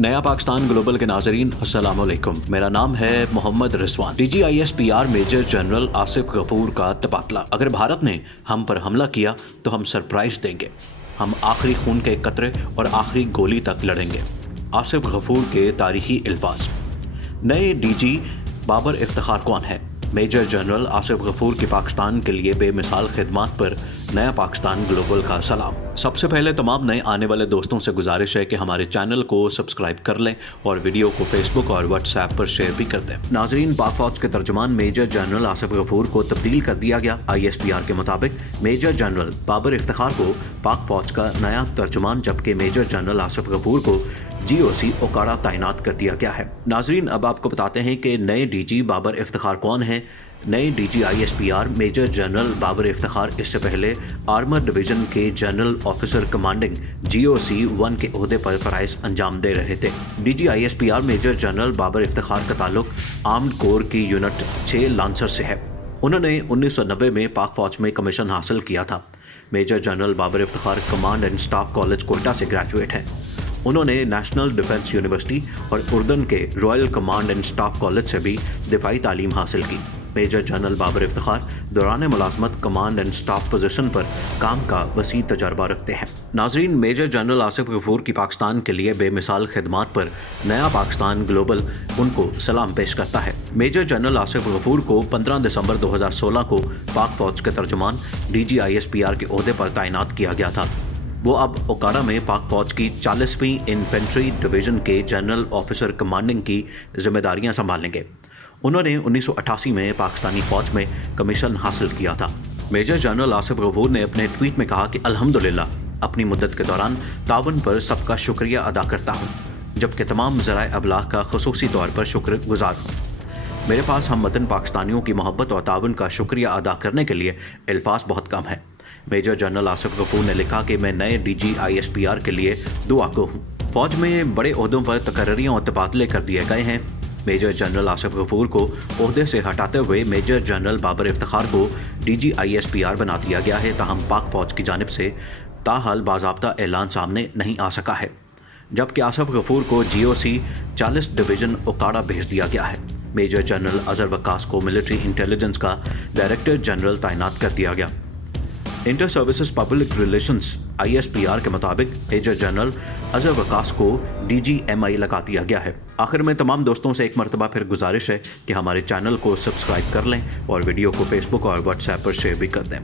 नया पाकिस्तान ग्लोबल के नाजरीन अस्सलाम वालेकुम। मेरा नाम है Mohammad Rizwan. DGISPR major general Asif Ghafoor का तबादला। अगर भारत ने हम पर हमला किया तो हम सरप्राइज देंगे। हम आखिरी खून के कतरे और आखिरी गोली तक लड़ेंगे। आसिफ गफूर के तारीखी अल्फाज। नए DG बाबर इफ्तिखार कौन है? मेजर जनरल आसिफ गफूर की पाकिस्तान के लिए बेमिसाल खिदमत पर नया पाकिस्तान ग्लोबल का सलाम। सबसे पहले तमाम नए आने वाले दोस्तों से गुजारिश है कि हमारे चैनल को सब्सक्राइब कर लें और वीडियो को फेसबुक और व्हाट्सएप पर शेयर भी कर दें। नाजरीन, पाक फौज के तर्जुमान मेजर जनरल आसिफ गफूर को तब्दील कर दिया गया। ISPR के मुताबिक मेजर जनरल बाबर इफ्तिखार को पाक फौज का नया तर्जुमान, जबकि मेजर जनरल आसिफ गफूर को GOC ओकाड़ा तैनात कर दिया गया है। नाजरीन, अब आपको बताते हैं कि नए DG बाबर इफ्तिखार कौन है। नए DG ISPR major general Babar Iftikhar इससे पहले आर्मर डिवीजन के जनरल ऑफिसर कमांडिंग GOC 1 के ओहदे पर फराइज अंजाम दे रहे थे। DG ISPR major general Babar Iftikhar का ताल्लुक आर्म्ड कोर की यूनिट 6 लांसर से है। उन्होंने 1990 में पाक फौज में कमीशन हासिल किया था। Major general Babar Iftikhar command and staff college Quetta से ग्रेजुएट हैं। उन्होंने नेशनल डिफेंस यूनिवर्सिटी और उर्दन के royal command and staff college से भी दिफाई तालीम हासिल की। मेजर जनरल बाबर इफ्तिखार दौरान मुलाजमत कमांड एंड स्टाफ पोजीशन पर काम का वसी तजर्बा रखते हैं। नाजरीन, मेजर जनरल आसिफ गफूर की पाकिस्तान के लिए बेमिसाल खिदमत पर नया पाकिस्तान ग्लोबल उनको सलाम पेश करता है। मेजर जनरल आसिफ गफूर को 15 दिसंबर 2016 को पाक फौज के तर्जुमान DG ISPR के ओहदे पर तैनात किया गया था। वो अब ओकाड़ा में पाक फौज की 40वीं इन्फेंट्री डिवीजन के जनरल ऑफिसर कमांडिंग की जिम्मेदारियां संभालेंगे। उन्होंने 1988 में पाकिस्तानी फौज में कमीशन हासिल किया था। मेजर जनरल आसिफ गफूर ने अपने ट्वीट में कहा कि अल्हम्दुलिल्लाह, अपनी मुद्दत के दौरान तावन पर सबका शुक्रिया अदा करता हूँ, जबकि तमाम ज़राए अबलाग का खुसूसी तौर पर शुक्रगुजार हूँ। मेरे पास हम वतन पाकिस्तानियों की मोहब्बत और तावन का शुक्रिया अदा करने के लिए अल्फाज बहुत कम है। मेजर जनरल आसिफ गफूर ने लिखा कि मैं नए DG ISPR के लिए दुआ को हूँ। फौज में बड़े ओहदों पर तकर्रियाँ और तबादले कर दिए गए हैं। मेजर जनरल आसिफ गफूर को ओहदे से हटाते हुए मेजर जनरल बाबर इफ्तिखार को DG ISPR बना दिया गया है। ताहम पाक फौज की जानिब से ताहाल बाज़ाब्ता ऐलान सामने नहीं आ सका है, जबकि आसिफ गफूर को GOC 40 डिवीजन ओकाड़ा भेज दिया गया है। मेजर जनरल अजहर वक्कास को मिलिट्री इंटेलिजेंस का डायरेक्टर जनरल तैनात कर दिया गया। Inter services public relations ISPR के मुताबिक मेजर जनरल अजहर वक्कास को DG MI लगा दिया गया है। आखिर में तमाम दोस्तों से एक मरतबा फिर गुजारिश है कि हमारे चैनल को सब्सक्राइब कर लें और वीडियो को फेसबुक और व्हाट्सएप पर शेयर भी कर दें।